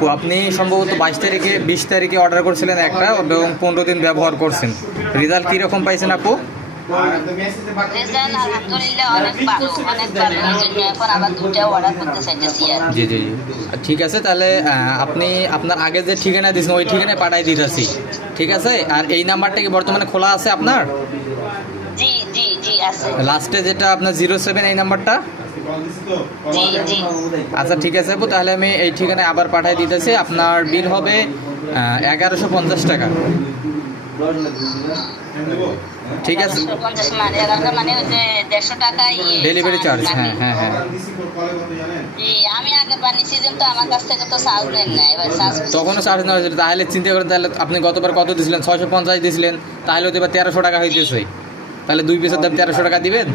তো আপনি সম্ভবত 20 তারিখে অর্ডার করছিলেন একটা এবং 15 দিন ব্যবহার করছেন। রেজাল্ট কীরকম পাইছেন আপু? রেজাল্ট আলহামদুলিল্লাহ অনেক ভালো, অনেক ভালো। এই জন্য এখন আবার 2টা অর্ডার করতে চাইতেছি আর জি জি জি, ঠিক আছে। তাহলে আপনি আপনার আগে যে ঠিকানা দিয়েছেন ওই ঠিকানায় পাঠাই দিতেছি, ঠিক আছে? আর এই নাম্বারটা কি বর্তমানে খোলা আছে আপনার? জি জি জি আছে। লাস্টে যেটা আপনার 07 এই নাম্বারটা? জি জি আচ্ছা ঠিক আছে আপু, তাহলে আমি এই ঠিকানায় আবার পাঠিয়ে দিতেছি। আপনার বিল হবে 1150 টাকা, ঠিক আছে? 1150 মানে 11 মানে ওই যে 150 টাকা ডেলিভারি চার্জ, হ্যাঁ হ্যাঁ হ্যাঁ। জি, আমি আগের বার নিয়েছি কিন্তু আমার কাছ থেকে তো চার্জ নেন না, এবার চার্জ তখনও চার্জ নেওয়া হয়েছিল। তাহলে চিন্তা করেন, তাহলে আপনি গতবার কত দিয়েছিলেন? 650 দিয়েছিলেন, তাহলে হয়তো এবার 1300 টাকা হইতেছে। তাহলে 2 পিসের দাম 1300 টাকা দিবেন।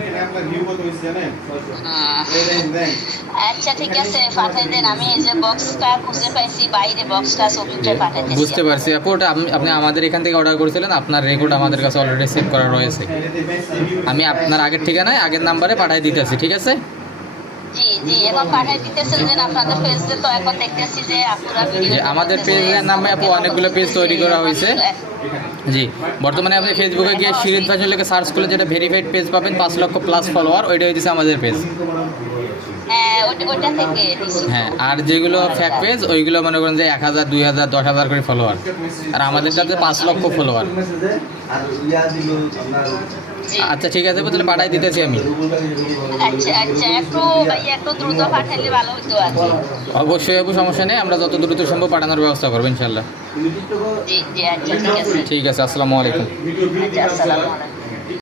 আচ্ছা ঠিক আছে, পাঠিয়ে দেন। আমি এই যে বক্সটা খুঁজে পাইছি, বাইরে বক্সটা ছবিটা পাঠিয়ে দিচ্ছি। বুঝতে পারছি আপু, ওটা আপনি আমাদের এখান থেকে অর্ডার করেছিলেন, আপনার রেকর্ড আমাদের কাছে অলরেডি সেভ করা রয়েছে। আমি আপনার আগের ঠিকানায় আগের নাম্বারে পাঠিয়ে দিতেছি, ঠিক আছে? জি জি, এখন পাঠিয়ে দিতেছেন। যে আপনাদের পেজে তো এখন দেখতেছি যে আপনারা যে আমাদের পেজের নামে আপু অনেকগুলো পেজ তৈরি করা হয়েছে। জি, বর্তমানে আপনি ফেসবুকে গিয়ে শিরিন ফ্যাশন লিখে সার্চ করলে যেটা ভেরিফাইড পেজ পাবেন, 5 লক্ষ প্লাস ফলোয়ার, ওইটা হচ্ছে আমাদের পেজ। হ্যাঁ, ওইটা থেকে দিছি। হ্যাঁ, আর যেগুলো ফ্যাক পেজ ওইগুলো মনে করেন যে 1000, 2000, 10,000 করে ফলোয়ার, আর আমাদের কাছে 5 লক্ষ ফলোয়ার। আচ্ছা ঠিক আছে, তাহলে পাঠাই দিতেছি আমি। আচ্ছা আচ্ছা, একটু ভাইয়া একটু দ্রুত পাঠালে ভালো হতো আর কি। অবশ্যই আপু, সমস্যা নেই, আমরা যত দ্রুত সম্ভব পাঠানোর ব্যবস্থা করবো ইনশাল্লাহ। জি জি, আচ্ছা ঠিক আছে। ঠিক আছে, আসসালামু আলাইকুম। আচ্ছা, আসসালামু আলাইকুম।